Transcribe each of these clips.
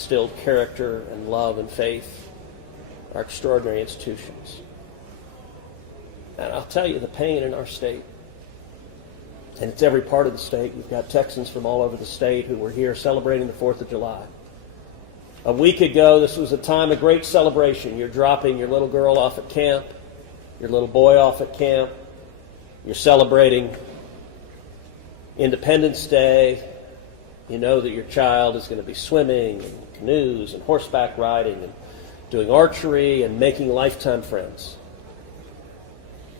instilled character and love and faith are extraordinary institutions. And I'll tell you, the pain in our state, and it's every part of the state. We've got Texans from all over the state who were here celebrating the 4th of July. A week ago, this was a time of great celebration. You're dropping your little girl off at camp, your little boy off at camp. You're celebrating Independence Day. You know that your child is going to be swimming and canoes and horseback riding and doing archery and making lifetime friends.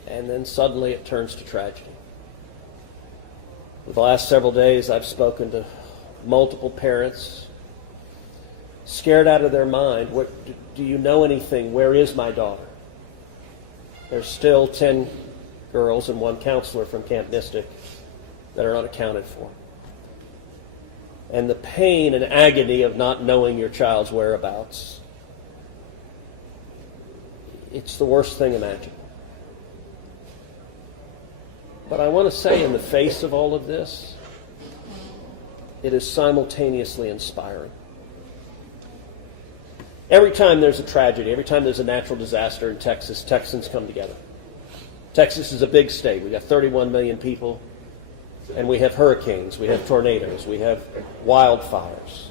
And then suddenly it turns to tragedy. For the last several days, I've spoken to multiple parents, scared out of their mind. What, do you know anything? Where is my daughter? There's still 10 girls and 1 counselor from Camp Mystic that are unaccounted for. And the pain and agony of not knowing your child's whereabouts, it's the worst thing imaginable. But I want to say, in the face of all of this, it is simultaneously inspiring. Every time there's a tragedy, every time there's a natural disaster in Texas, Texans come together. Texas is a big state. We've got 31 million people, and we have hurricanes, we have tornadoes, we have wildfires.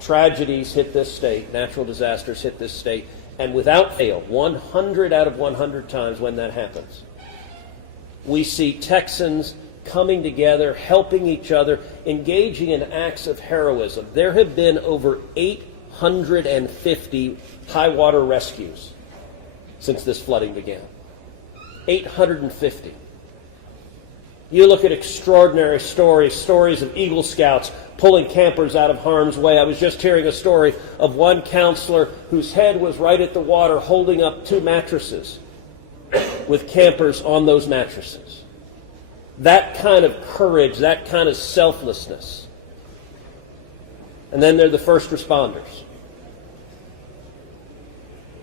Tragedies hit this state, natural disasters hit this state, and without fail, 100 out of 100 times when that happens, we see Texans coming together, helping each other, engaging in acts of heroism. There have been over 850 high water rescues since this flooding began. 850. You look at extraordinary stories of Eagle Scouts pulling campers out of harm's way. I was just hearing a story of one counselor whose head was right at the water holding up 2 mattresses with campers on those mattresses. That kind of courage, that kind of selflessness. And then there are the first responders.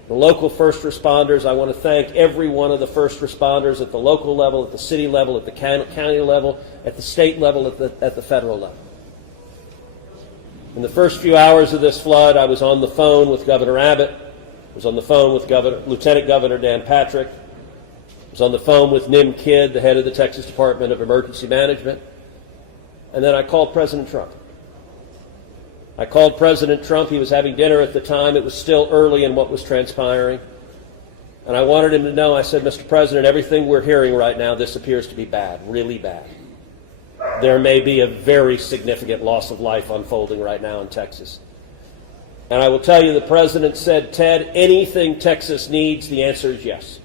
The local first responders, I want to thank every one of the first responders at the local level, at the city level, at the county level, at the state level, at the federal level. In the first few hours of this flood, I was on the phone with Governor Abbott. I was on the phone with Lieutenant Governor Dan Patrick. I was on the phone with Nim Kidd, the head of the Texas Department of Emergency Management. And then I called President Trump. I called President Trump. He was having dinner at the time. It was still early in what was transpiring. And I wanted him to know, I said, Mr. President, everything we're hearing right now, this appears to be bad, really bad. There may be a very significant loss of life unfolding right now in Texas. And I will tell you, the President said, Ted, anything Texas needs, the answer is yes.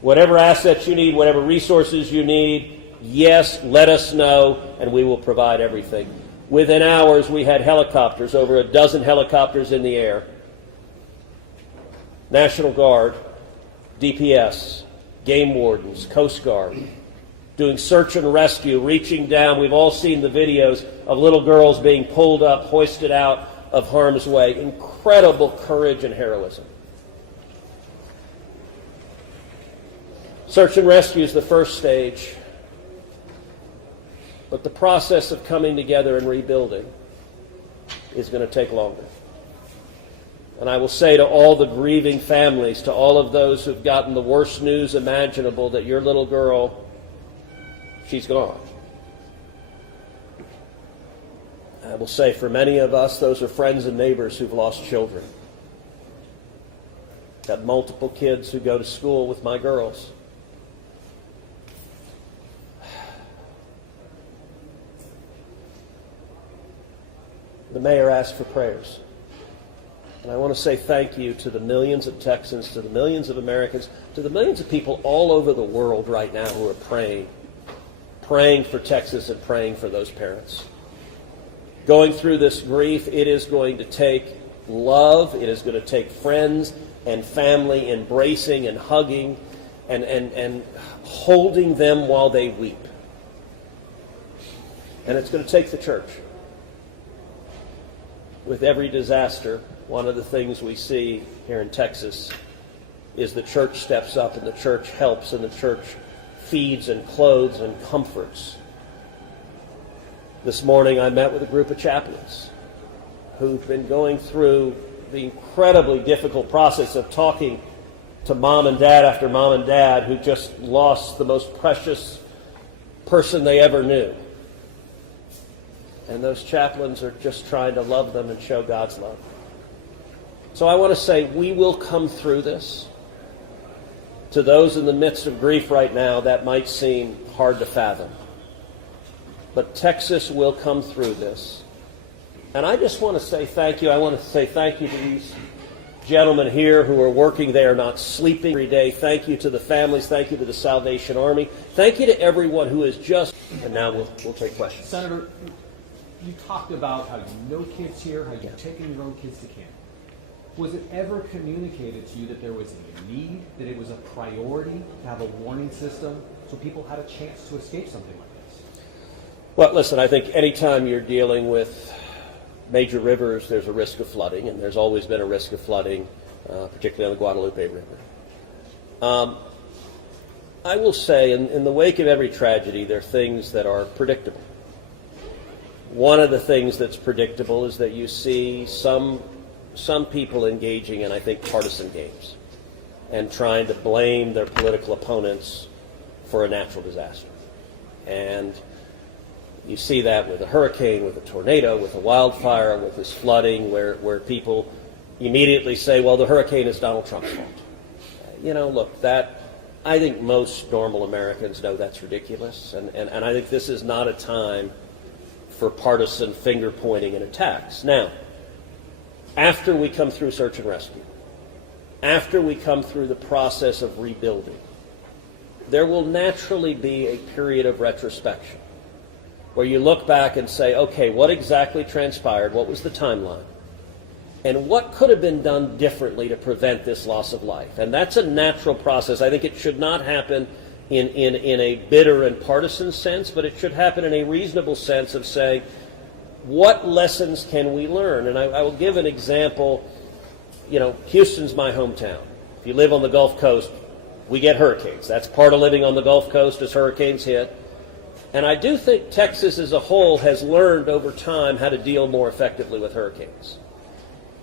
Whatever assets you need, whatever resources you need, yes, let us know, and we will provide everything. Within hours, we had helicopters, over a dozen helicopters in the air. National Guard, DPS, game wardens, Coast Guard, doing search and rescue, reaching down. We've all seen the videos of little girls being pulled up, hoisted out of harm's way. Incredible courage and heroism. Search and rescue is the first stage. But the process of coming together and rebuilding is going to take longer. And I will say to all the grieving families, to all of those who've gotten the worst news imaginable, that your little girl, she's gone. I will say for many of us, those are friends and neighbors who've lost children. Got multiple kids who go to school with my girls. The mayor asked for prayers. And I want to say thank you to the millions of Texans, to the millions of Americans, to the millions of people all over the world right now who are praying for Texas and praying for those parents. Going through this grief, it is going to take love, it is going to take friends and family embracing and hugging and holding them while they weep. And it's going to take the church. With every disaster, one of the things we see here in Texas is the church steps up and the church helps and the church feeds and clothes and comforts. This morning I met with a group of chaplains. who've been going through the incredibly difficult process of talking to mom and dad after mom and dad who just lost the most precious person they ever knew. And those chaplains are just trying to love them and show God's love. So I want to say we will come through this. To those in the midst of grief right now, that might seem hard to fathom. But Texas will come through this. And I just want to say thank you. I want to say thank you to these gentlemen here who are working there, not sleeping every day. Thank you to the families. Thank you to the Salvation Army. Thank you to everyone who is just... And now we'll take questions. Senator, you talked about how you know kids here, how you've taken your own kids to camp. Was it ever communicated to you that there was a need, that it was a priority to have a warning system so people had a chance to escape something like this? Well, listen, I think anytime you're dealing with major rivers, there's a risk of flooding, and there's always been a risk of flooding, particularly on the Guadalupe River. I will say, in the wake of every tragedy, there are things that are predictable. One of the things that's predictable is that you see some people engaging in, I think, partisan games and trying to blame their political opponents for a natural disaster. And you see that with a hurricane, with a tornado, with a wildfire, with this flooding, where people immediately say, well, the hurricane is Donald Trump's fault. You know, look, that, I think most normal Americans know that's ridiculous, and I think this is not a time for partisan finger-pointing and attacks. Now, after we come through search and rescue, after we come through the process of rebuilding, there will naturally be a period of retrospection where you look back and say, okay, what exactly transpired? What was the timeline? And what could have been done differently to prevent this loss of life? And that's a natural process. I think it should not happen in a bitter and partisan sense, but it should happen in a reasonable sense of saying, what lessons can we learn? And I will give an example. You know, Houston's my hometown. If you live on the Gulf Coast, we get hurricanes. That's part of living on the Gulf Coast as hurricanes hit. And I do think Texas as a whole has learned over time how to deal more effectively with hurricanes.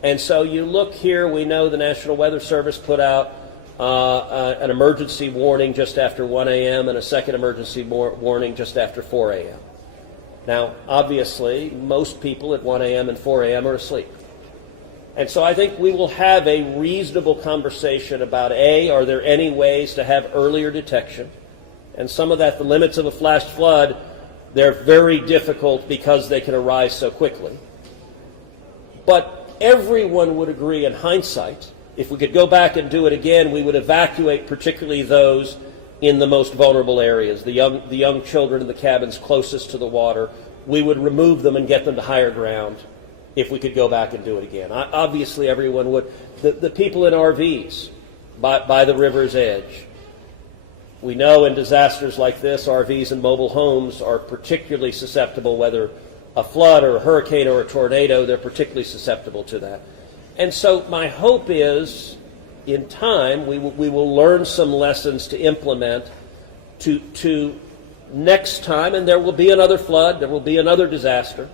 And so you look here, we know the National Weather Service put out an emergency warning just after 1 a.m. and a second emergency warning just after 4 a.m. Now, obviously, most people at 1 a.m. and 4 a.m. are asleep. And so I think we will have a reasonable conversation about, A, are there any ways to have earlier detection? And some of that, the limits of a flash flood, they're very difficult because they can arise so quickly. But everyone would agree in hindsight, if we could go back and do it again, we would evacuate particularly those in the most vulnerable areas, the young children in the cabins closest to the water. We would remove them and get them to higher ground if we could go back and do it again. Obviously, everyone would. The people in RVs by the river's edge. We know in disasters like this, RVs and mobile homes are particularly susceptible, whether a flood or a hurricane or a tornado, they're particularly susceptible to that. And so my hope is, in time, we will learn some lessons to implement to next time, and there will be another flood, there will be another disaster,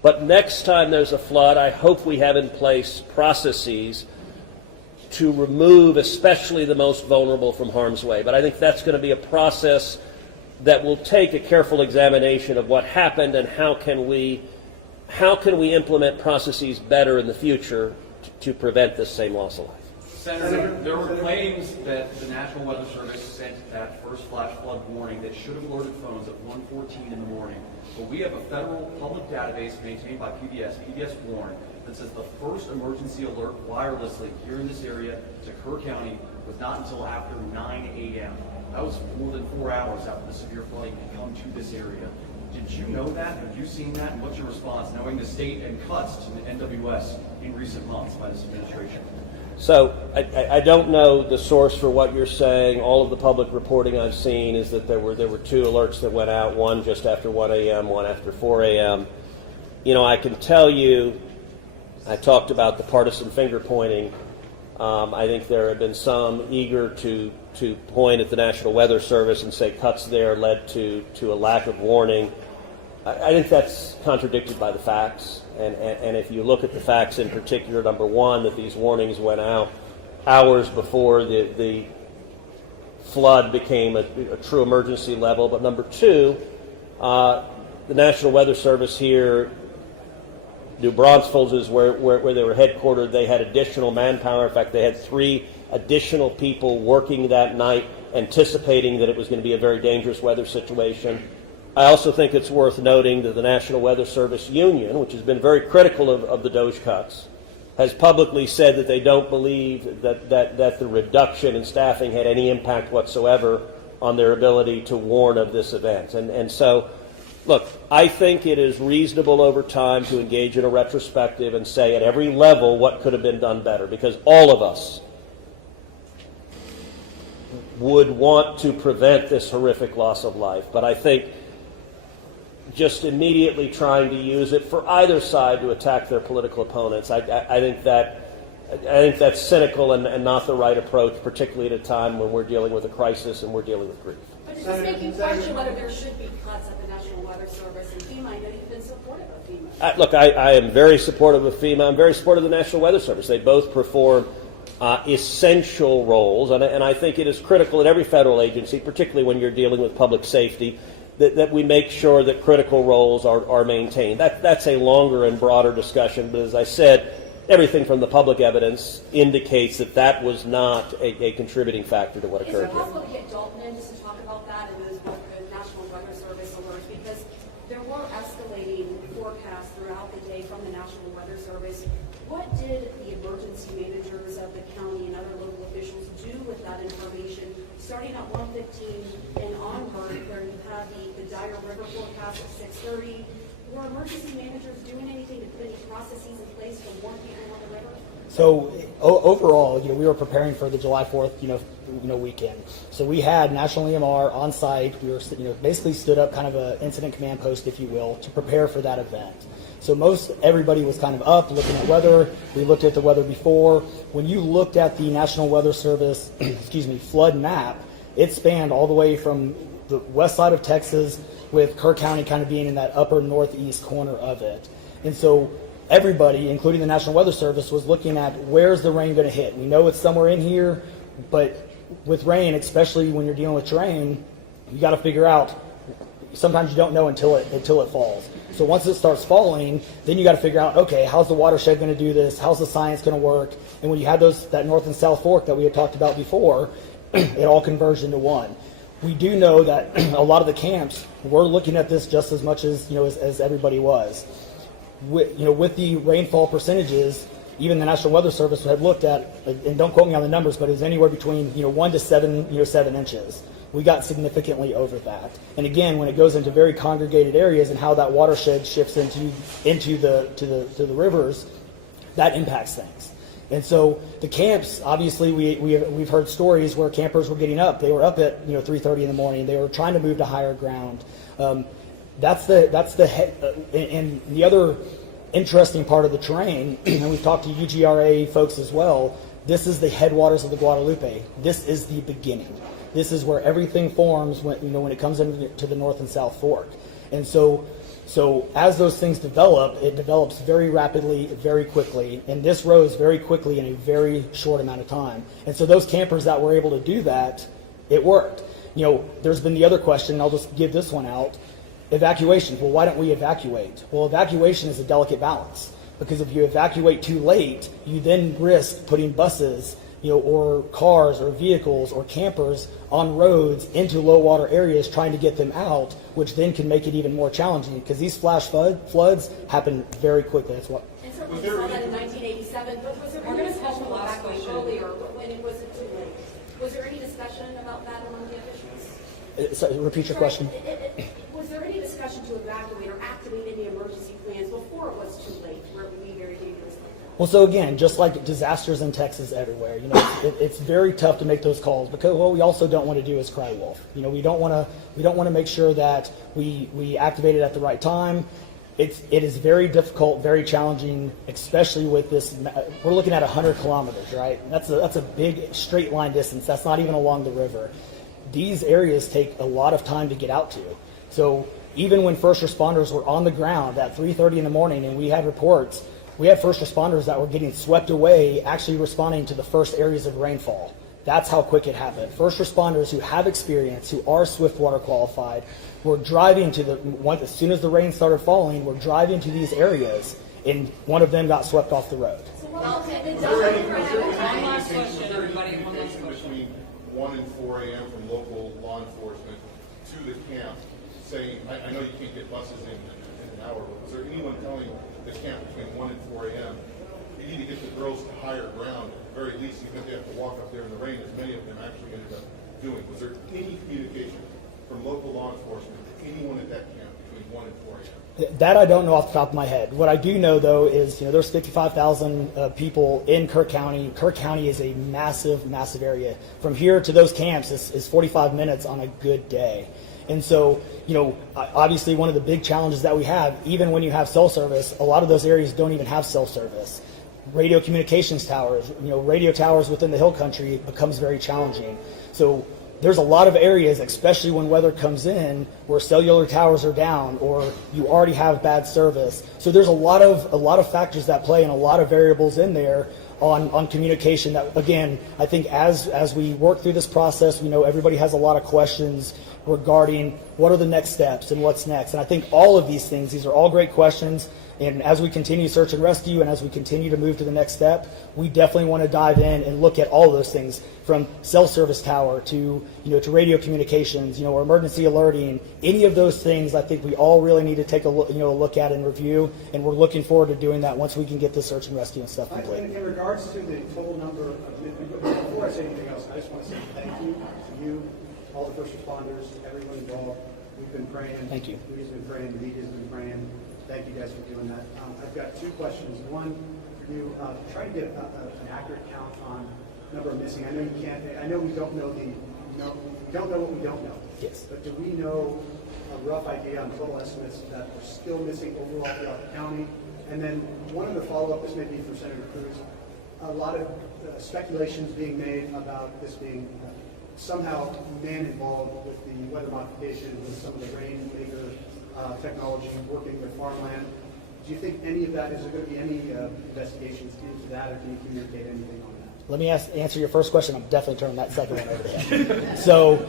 but next time there's a flood, I hope we have in place processes to remove especially the most vulnerable from harm's way. But I think that's going to be a process that will take a careful examination of what happened and how can we implement processes better in the future to prevent this same loss of life. Senator, there were claims that the National Weather Service sent that first flash flood warning that should have alerted phones at 1:14 in the morning. But we have a federal public database maintained by PBS Warn, that says the first emergency alert wirelessly here in this area to Kerr County was not until after 9 a.m. That was more than 4 hours after the severe flooding had come to this area. Did you know that? Have you seen that? And what's your response, knowing the state and cuts to the NWS in recent months by this administration? So I don't know the source for what you're saying. All of the public reporting I've seen is that there were two alerts that went out, one just after 1 a.m., one after 4 a.m. You know, I can tell you, I talked about the partisan finger pointing. I think there have been some eager to point at the National Weather Service and say cuts there led to a lack of warning. I think that's contradicted by the facts. And if you look at the facts in particular, number one, that these warnings went out hours before the flood became a true emergency level. But number two, the National Weather Service here, New Braunfels is where they were headquartered. They had additional manpower. In fact, they had 3 additional people working that night, anticipating that it was going to be a very dangerous weather situation. I also think it's worth noting that the National Weather Service Union, which has been very critical of the DOJ cuts, has publicly said that they don't believe that the reduction in staffing had any impact whatsoever on their ability to warn of this event. And so, look, I think it is reasonable over time to engage in a retrospective and say at every level what could have been done better, because all of us would want to prevent this horrific loss of life. But I think just immediately trying to use it for either side to attack their political opponents, I think that's cynical and not the right approach, particularly at a time when we're dealing with a crisis and we're dealing with grief. But does this make you question whether there should be cuts at the National Weather Service and FEMA? I know you've been supportive of FEMA. Look, I am very supportive of FEMA. I'm very supportive of the National Weather Service. They both perform essential roles, and I think it is critical in every federal agency, particularly when you're dealing with public safety, that we make sure that critical roles are maintained. That's a longer and broader discussion, but as I said, everything from the public evidence indicates that was not a contributing factor to what occurred Is it here. possible to get Dalton in just to talk about that and those the National Weather Service alerts? Because there were escalating forecasts throughout the day from the National Weather Service. What did the emergency managers of the county and other local officials do with that information, starting at 1:15 and onward, where you have the dire river forecast at 6:30? Were emergency managers doing anything to put any processes in place to warn people on the river? So overall, we were preparing for the July 4th, weekend. So we had National EMR on site. We were, basically stood up kind of an incident command post, if you will, to prepare for that event. So everybody was kind of up looking at weather. We looked at the weather before. When you looked at the National Weather Service, flood map, it spanned all the way from the west side of Texas, with Kerr County kind of being in that upper northeast corner of it. And so everybody, including the National Weather Service, was looking at where's the rain going to hit. We know it's somewhere in here, but with rain, especially when you're dealing with terrain, you got to figure out, sometimes you don't know until it falls. So once it starts falling, then you got to figure out, okay, how's the watershed going to do this? How's the science going to work? And when you had that north and south fork that we had talked about before, it all converged into one. We do know that a lot of the camps were looking at this just as much as as everybody was. With the rainfall percentages, even the National Weather Service had looked at, and don't quote me on the numbers, but it was anywhere between 1 to 7 inches. We got significantly over that. And again, when it goes into very congregated areas and how that watershed shifts into the rivers, that impacts things. And so the camps, obviously, we've heard stories where campers were getting up. They were up at 3:30 in the morning. They were trying to move to higher ground. And the other interesting part of the terrain, and we've talked to UGRA folks as well. This is the headwaters of the Guadalupe. This is the beginning. This is where everything forms when it comes into the North and South Fork. And so as those things develop, it develops very rapidly, very quickly, and this rose very quickly in a very short amount of time. And so those campers that were able to do that, it worked. There's been the other question, and I'll just give this one out. Evacuations. Well, why don't we evacuate? Well, evacuation is a delicate balance, because if you evacuate too late, you then risk putting buses, or cars or vehicles or campers on roads into low water areas trying to get them out, which then can make it even more challenging, because these flash floods happen very quickly. That's what. And certainly we saw that in 1987, but was there any discussion about evacuating earlier, when it wasn't too late? Was there any discussion about that among the officials? So, repeat your question. Was there any discussion to evacuate or activate any emergency plans before it was too late, where it would be very dangerous like that? Well, so again, just like disasters in Texas everywhere, it's very tough to make those calls, because what we also don't want to do is cry wolf. We don't want to make sure that we activate it at the right time. It is very difficult, very challenging, especially with this. We're looking at 100 kilometers, right? That's a big straight line distance. That's not even along the river. These areas take a lot of time to get out to. So even when first responders were on the ground at 3:30 in the morning and we had reports, we had first responders that were getting swept away, actually responding to the first areas of rainfall. That's how quick it happened. First responders who have experience, who are Swiftwater qualified, were driving to as soon as the rain started falling, were driving to these areas, and one of them got swept off the road. One last question, everybody. One last question. Between 1 and 4 a.m. from local law enforcement to the camp, saying, I know you can't get buses in an hour, but was there anyone telling the camp between 1 and 4 a.m. you need to get the girls to higher ground, at the very least, even if they have to walk up there in the rain, as many of them actually ended up doing? Was there any communication from local law enforcement to anyone at that camp between 1 and 4 a.m.? That I don't know off the top of my head. What I do know, though, is there's 55,000 people in Kerr County. Kerr County is a massive, massive area. From here to those camps is 45 minutes on a good day. And so, obviously one of the big challenges that we have, even when you have cell service, a lot of those areas don't even have cell service. Radio communications towers, radio towers within the hill country becomes very challenging. So there's a lot of areas, especially when weather comes in, where cellular towers are down or you already have bad service. So there's a lot of factors that play and a lot of variables in there on communication that, again, I think as we work through this process, we know everybody has a lot of questions regarding what are the next steps and what's next. And I think all of these things, these are all great questions. And as we continue search and rescue and as we continue to move to the next step, we definitely want to dive in and look at all of those things, from cell service tower to radio communications, or emergency alerting. Any of those things, I think we all really need to take a look at and review. And we're looking forward to doing that once we can get the search and rescue and stuff complete. In regards to the total number of, before I say anything else, I just want to say thank you to you, all the first responders, everyone involved. We've been praying. Thank you. We've been praying. The media's been praying. Thank you guys for doing that. I've got two questions. One, for you, try to get an accurate count on number of missing. I know you can't. I know we don't know we don't know what we don't know. Yes. But do we know a rough idea on total estimates that are still missing overall throughout the county? And then one of the follow-up, this may be from Senator Cruz, a lot of speculations being made about this being somehow man involved with the weather modification, with some of the rainmaker technology, working with farmland. Do you think any of that, is there going to be any investigations into that, or can you communicate anything on that? Let me answer your first question. I'm definitely turning that second one over to him. So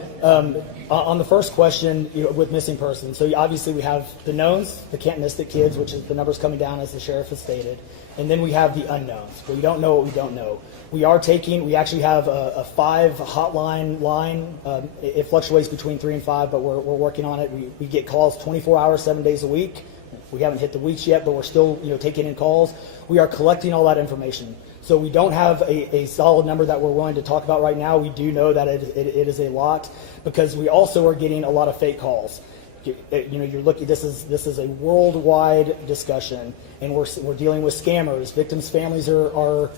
on the first question, with missing persons, so obviously we have the knowns, the can't miss the kids, which is the numbers coming down as the sheriff has stated, and then we have the unknowns. We don't know what we don't know. We actually have a 5 hotline line. It fluctuates between 3 and 5, but we're working on it. We get calls 24 hours, 7 days a week. We haven't hit the weeks yet, but we're still taking in calls. We are collecting all that information. So we don't have a solid number that we're willing to talk about right now. We do know that it is a lot, because we also are getting a lot of fake calls. You're looking. This is a worldwide discussion, and we're dealing with scammers. Victims' families are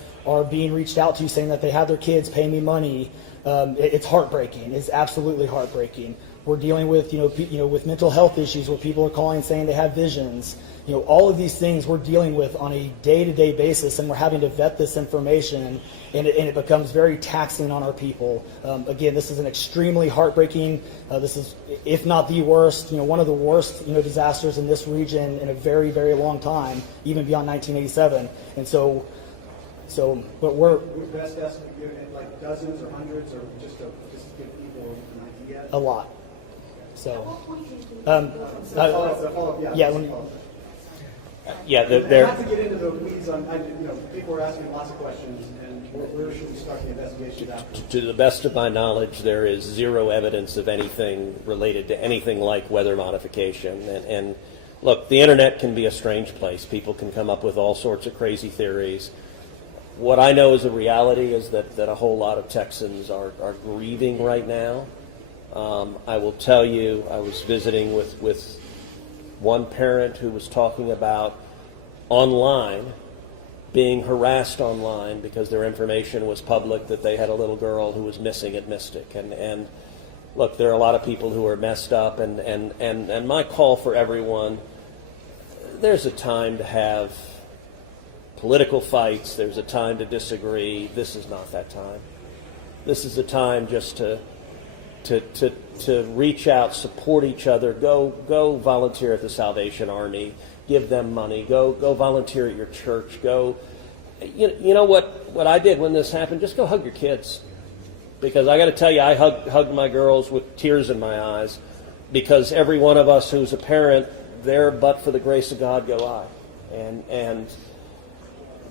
being reached out to, saying that they have their kids pay me money. It's heartbreaking. It's absolutely heartbreaking. We're dealing with with mental health issues, where people are calling saying they have visions. All of these things we're dealing with on a day-to-day basis, and we're having to vet this information, and it becomes very taxing on our people. Again, this is an extremely heartbreaking. This is, if not the worst, one of the worst disasters in this region in a very, very long time, even beyond 1987. And but we're best estimate, like dozens or hundreds, or just to give people an idea. A lot. So, Not to get into the weeds on, people are asking lots of questions, and where should we start the investigation after? To the best of my knowledge, there is zero evidence of anything related to anything like weather modification. And look, the internet can be a strange place. People can come up with all sorts of crazy theories. What I know is a reality is that a whole lot of Texans are grieving right now. I will tell you, I was visiting with one parent who was talking about online, being harassed online because their information was public that they had a little girl who was missing at Mystic. And look, there are a lot of people who are messed up, and my call for everyone, there's a time to have political fights, there's a time to disagree. This is not that time. This is a time just to to reach out, support each other. Go volunteer at the Salvation Army. Give them money. Go volunteer at your church. Go. You know what I did when this happened? Just go hug your kids, because I got to tell you, I hugged my girls with tears in my eyes, because every one of us who's a parent, there but for the grace of God go I, and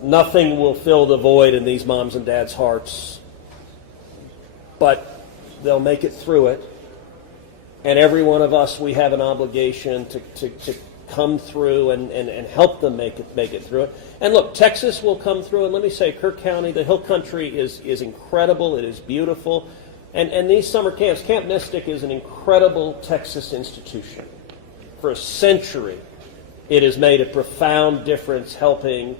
nothing will fill the void in these moms and dads' hearts, but they'll make it through it. And every one of us, we have an obligation to come through and help them make it through it. And look, Texas will come through, and let me say, Kerr County, the Hill Country is incredible. It is beautiful. And these summer camps, Camp Mystic is an incredible Texas institution. For a century, it has made a profound difference helping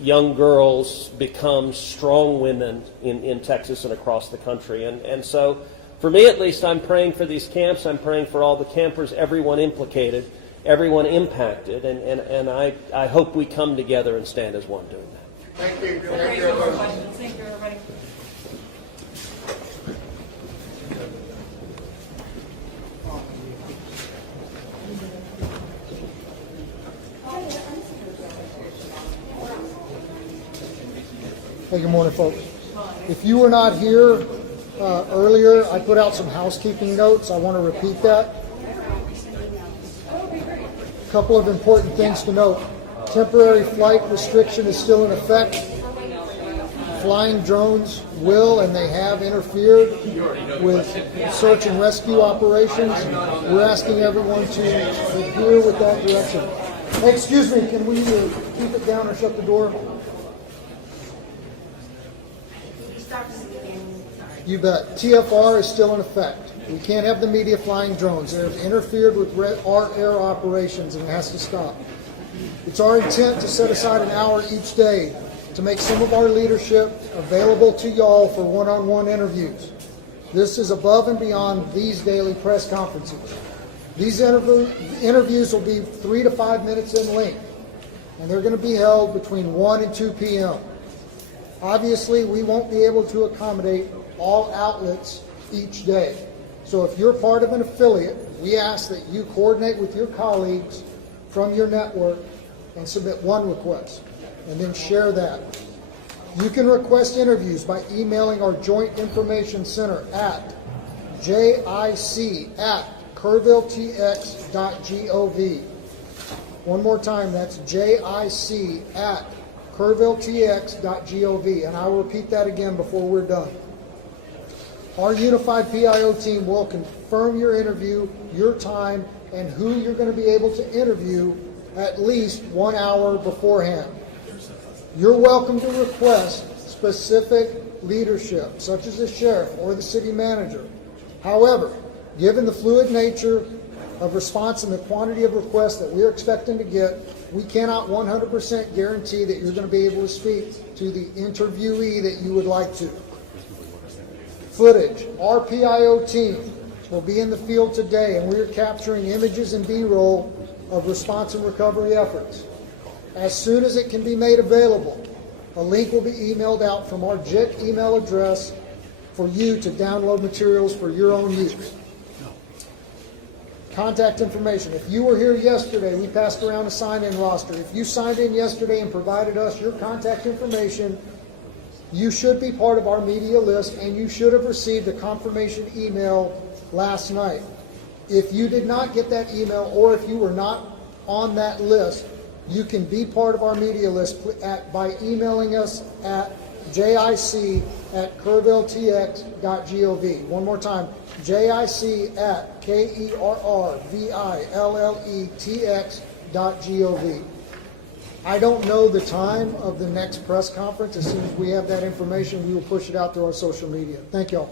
young girls become strong women in Texas and across the country. And so, for me at least, I'm praying for these camps. I'm praying for all the campers, everyone implicated, everyone impacted, and I hope we come together and stand as one doing that. Thank you. Thank you for questions. Thank you, everybody. Hey, good morning, folks. If you were not here earlier, I put out some housekeeping notes. I want to repeat that. A couple of important things to note. Temporary flight restriction is still in effect. Flying drones will and they have interfered with search and rescue operations. We're asking everyone to adhere with that direction. Hey, excuse me, can we keep it down or shut the door? You bet. TFR is still in effect. We can't have the media flying drones. They have interfered with our air operations, and it has to stop. It's our intent to set aside an hour each day to make some of our leadership available to y'all for one-on-one interviews. This is above and beyond these daily press conferences. These interviews will be 3 to 5 minutes in length, and they're going to be held between 1 and 2 p.m. Obviously, we won't be able to accommodate all outlets each day. So if you're part of an affiliate, we ask that you coordinate with your colleagues from your network and submit one request, and then share that. You can request interviews by emailing our Joint Information Center at jic@kerrvilletx.gov. One more time, that's jic@kerrvilletx.gov, and I will repeat that again before we're done. Our unified PIO team will confirm your interview, your time, and who you're going to be able to interview at least 1 hour beforehand. You're welcome to request specific leadership, such as the sheriff or the city manager. However, given the fluid nature of response and the quantity of requests that we're expecting to get, we cannot 100% guarantee that you're going to be able to speak to the interviewee that you would like to. Footage. Our PIO team will be in the field today, and we are capturing images and B-roll of response and recovery efforts. As soon as it can be made available, a link will be emailed out from our JIC email address for you to download materials for your own use. Contact information. If you were here yesterday, we passed around a sign-in roster. If you signed in yesterday and provided us your contact information, you should be part of our media list, and you should have received a confirmation email last night. If you did not get that email, or if you were not on that list, you can be part of our media list by emailing us at jic@kerrvilletx.gov. One more time, jic@kerrvilletx.gov. I don't know the time of the next press conference. As soon as we have that information, we will push it out through our social media. Thank y'all.